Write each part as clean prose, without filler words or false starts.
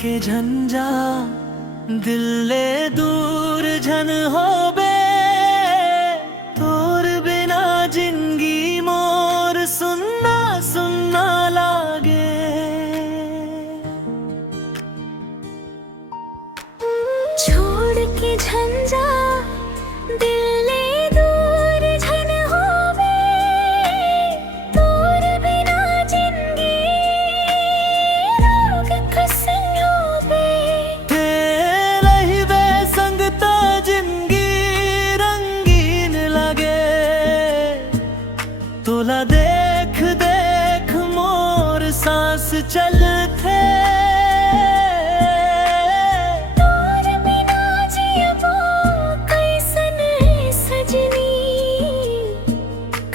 के झंझा दिल ले दूर झन हो बे तोर बिना जिंदगी मोर सुन्ना सुन्ना लागे। छोड़ के झंझा दिल ले दूर झन होवे तोर बिना जिंदगी रोग कसन होवे। तेरे ही वे संग तो जिंदगी रंगीन लगे। तोला देख देख मोर सांस चलते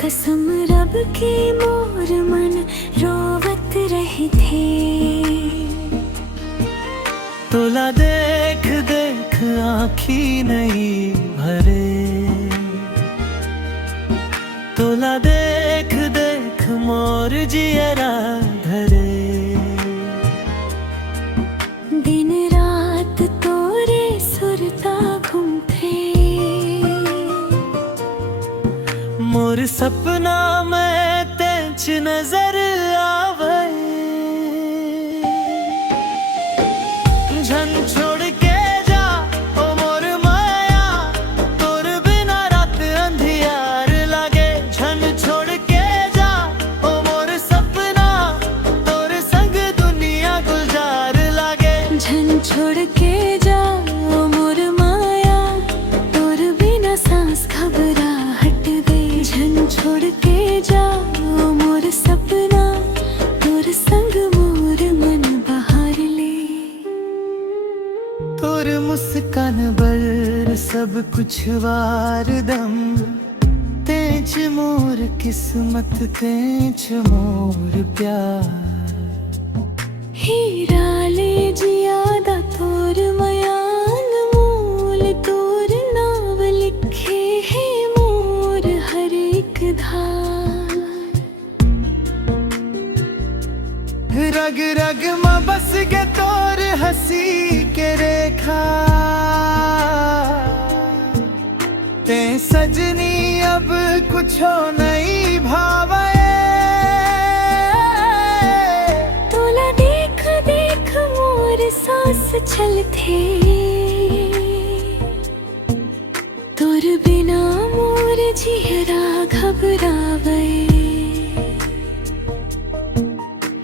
कसम रब के मोर मन रोवत रहे थे। तोला देख देख आँखी नहीं भरे। तोला देख देख मोर जियरा धरे। दिन रात तोरे सुरता घूमते मोर सपना में तेंच नजर आवे। झन छोड़ के जा ओ मोर माया तोर बिना रात अंधियार लागे। झन छोड़ के जा ओ मोर सपना तोर संग दुनिया गुलजार लागे। झन छोड़ के जा ओ मोर माया तोर बिना सांस घबराहट दे। झन छोड़ के जा ओ मोर सपना तोर संग मोर मन बहार ले। तोर मुस्कान बर सब कुछ वार दम। तेज मोर किस्मत तेज मोर प्यार। हीरा ले जियादा तोर मयान मोल तोर नाव लिखे है मोर हर एक धार। रग रग में बस के तोर हंसी के रेखा। ते सजनी अब कुछ नहीं भावे। तोला देख देख मोर सांस चलते तोर बिना मोर जियरा घबरावे।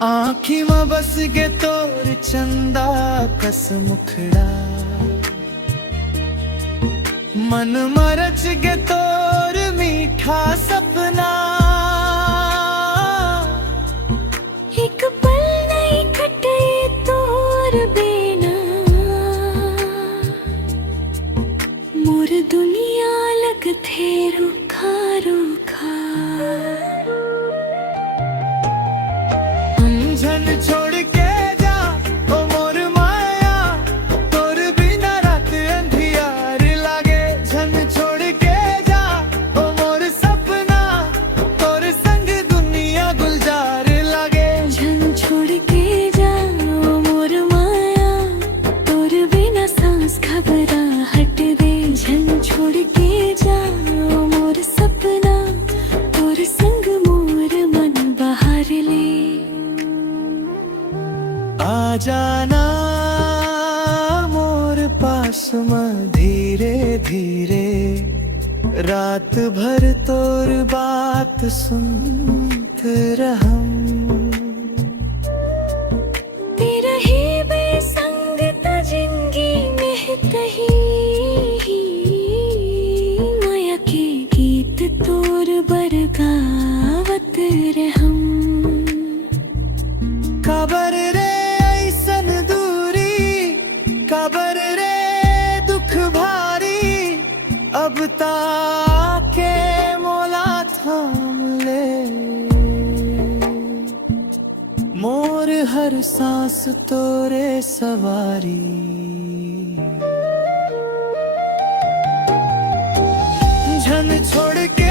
आँखी में बस के तोर चंदा कस मुखड़ा। मन मरच के तोर मीठा सपना। एक पल नहीं कटे तोर बिना मोर दुनिया लगथे रूखा रूखा। झन छोड़ के जा ओ मोर माया तोर बिना रात अंधियार लागे। झन छोड़ के जा ओ मोर सपना तोर संग दुनिया गुलजार लागे। झन छोड़ के जा ओ मोर माया तोर बिना सांस घबराहट दे। झन छोड़ के जा ओ मोर सपना तोर संग मोर मन बहार ले। आ जाना मोर पास में धीरे धीरे। रात भर तोर बात सुनत रहम। तेरा ही बेसंग ता जिंदगी में तही माया के गीत तोर बरगावत रहम। खबर रे ऐसन दूरी खबर रे दुख भारी। अब ताके मोला थाम ले। मोर हर सांस तोरे सवारी। झन छोड़ के